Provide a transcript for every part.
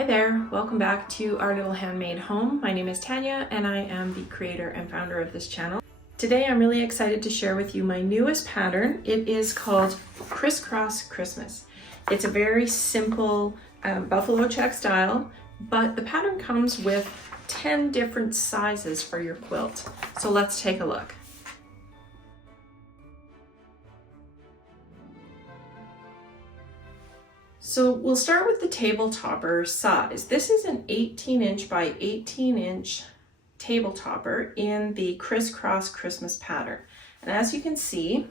Hi there, welcome back to our little handmade home. My name is Tanya and I am the creator and founder of this channel. Today I'm really excited to share with you my newest pattern. It is called Criss Cross Christmas. It's a very simple buffalo check style, but the pattern comes with 10 different sizes for your quilt. So let's take a look. So we'll start with the table topper size. This is an 18-inch by 18-inch table topper in the Criss Cross Christmas pattern. And as you can see,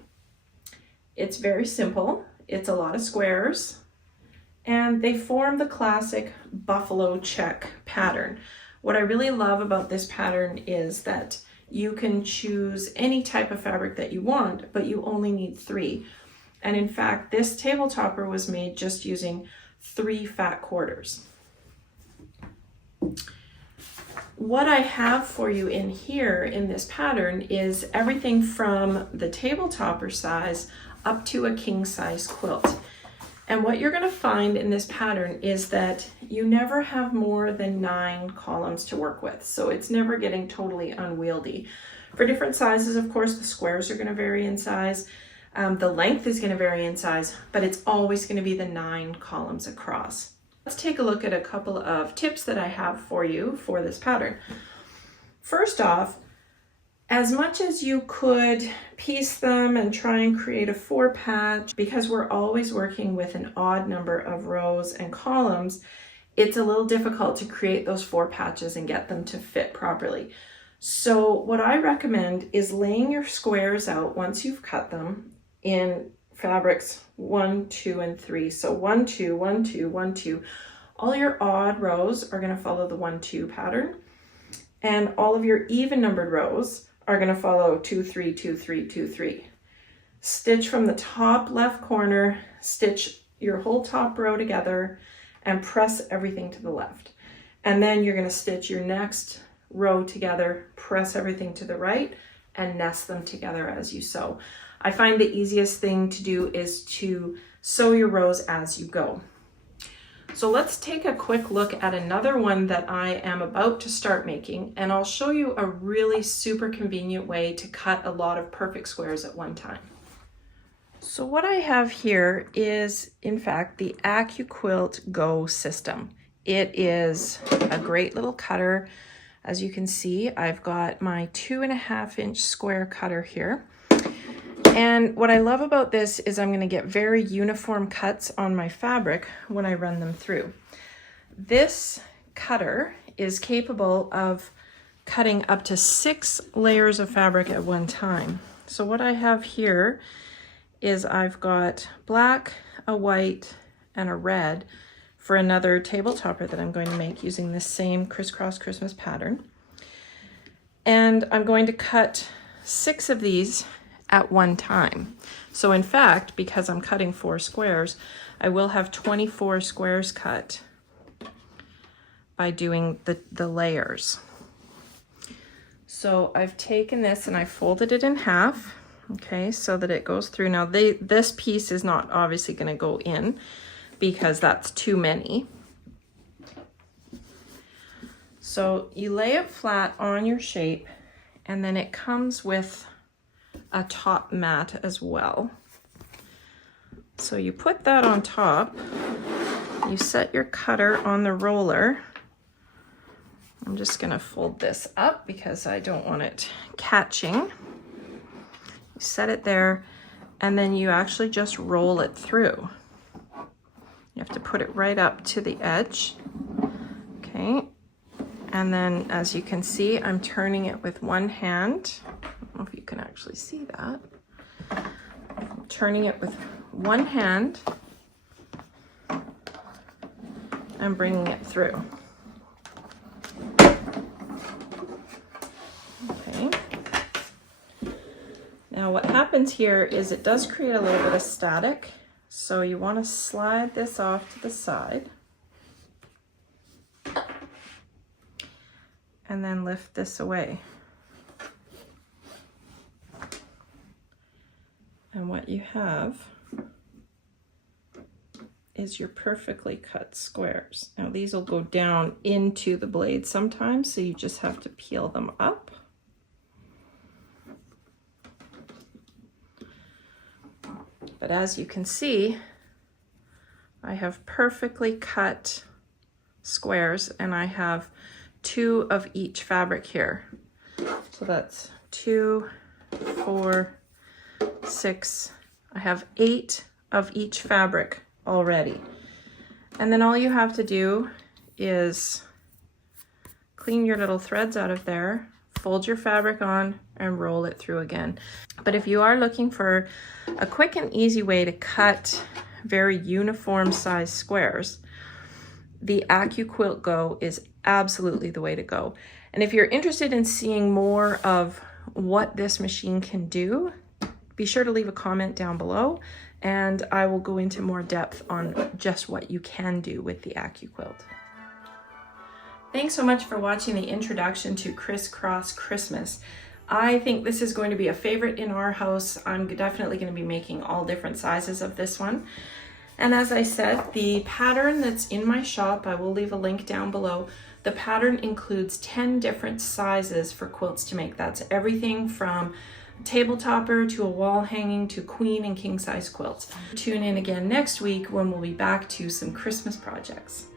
it's very simple. It's a lot of squares, and they form the classic buffalo check pattern. What I really love about this pattern is that you can choose any type of fabric that you want, but you only need 3. And in fact, this table topper was made just using 3 fat quarters. What I have for you in here in this pattern is everything from the table topper size up to a king size quilt. And what you're going to find in this pattern is that you never have more than 9 columns to work with. So it's never getting totally unwieldy. For different sizes, of course, the squares are going to vary in size. The length is going to vary in size, but it's always going to be the 9 columns across. Let's take a look at a couple of tips that I have for you for this pattern. First off, as much as you could piece them and try and create a 4-patch, because we're always working with an odd number of rows and columns, it's a little difficult to create those 4 patches and get them to fit properly. So what I recommend is laying your squares out once you've cut them in fabrics 1, 2, and 3. So 1, 2, 1, 2, 1, 2. All your odd rows are going to follow the 1, 2 pattern, and all of your even numbered rows are going to follow 2, 3, 2, 3, 2, 3. Stitch from the top left corner, stitch your whole top row together, and press everything to the left. And then you're going to stitch your next row together, press everything to the right, and nest them together as you sew. I find the easiest thing to do is to sew your rows as you go. So let's take a quick look at another one that I am about to start making, and I'll show you a really super convenient way to cut a lot of perfect squares at one time. So what I have here is, in fact, the ACU Quilt Go system. It is a great little cutter. As you can see, I've got my 2.5-inch square cutter here. And what I love about this is I'm going to get very uniform cuts on my fabric when I run them through. This cutter is capable of cutting up to 6 layers of fabric at one time. So what I have here is I've got black, a white, and a red for another table topper that I'm going to make using this same Criss Cross Christmas pattern. And I'm going to cut 6 of these at one time. So in fact, because I'm cutting 4 squares, I will have 24 squares cut by doing the layers. So I've taken this and I folded it in half, okay, so that it goes through. Now this piece is not obviously going to go in because that's too many. So you lay it flat on your shape, and then it comes with a top mat as well. So you put that on top, you set your cutter on the roller. I'm just going to fold this up because I don't want it catching. You set it there, and then you actually just roll it through. You have to put it right up to the edge. Okay. And then, as you can see, I'm turning it with one hand. I don't know if you can actually see that. I'm turning it with one hand and bringing it through. Okay. Now what happens here is it does create a little bit of static. So you want to slide this off to the side. And then lift this away. And what you have is your perfectly cut squares. Now these will go down into the blade sometimes, so you just have to peel them up. But as you can see, I have perfectly cut squares, and I have 2 of each fabric here. So that's 2, 4, 6, I have 8 of each fabric already. And then all you have to do is clean your little threads out of there, fold your fabric on, and roll it through again. But if you are looking for a quick and easy way to cut very uniform size squares, the ACU Quilt Go is absolutely the way to go. And if you're interested in seeing more of what this machine can do, be sure to leave a comment down below, and I will go into more depth on just what you can do with the ACU Quilt. Thanks so much for watching the introduction to Criss Cross Christmas. I think this is going to be a favorite in our house. I'm definitely going to be making all different sizes of this one. And as I said, the pattern that's in my shop, I will leave a link down below. The pattern includes 10 different sizes for quilts to make. That's everything from table topper to a wall hanging to queen and king size quilts. Tune in again next week when we'll be back to some Christmas projects.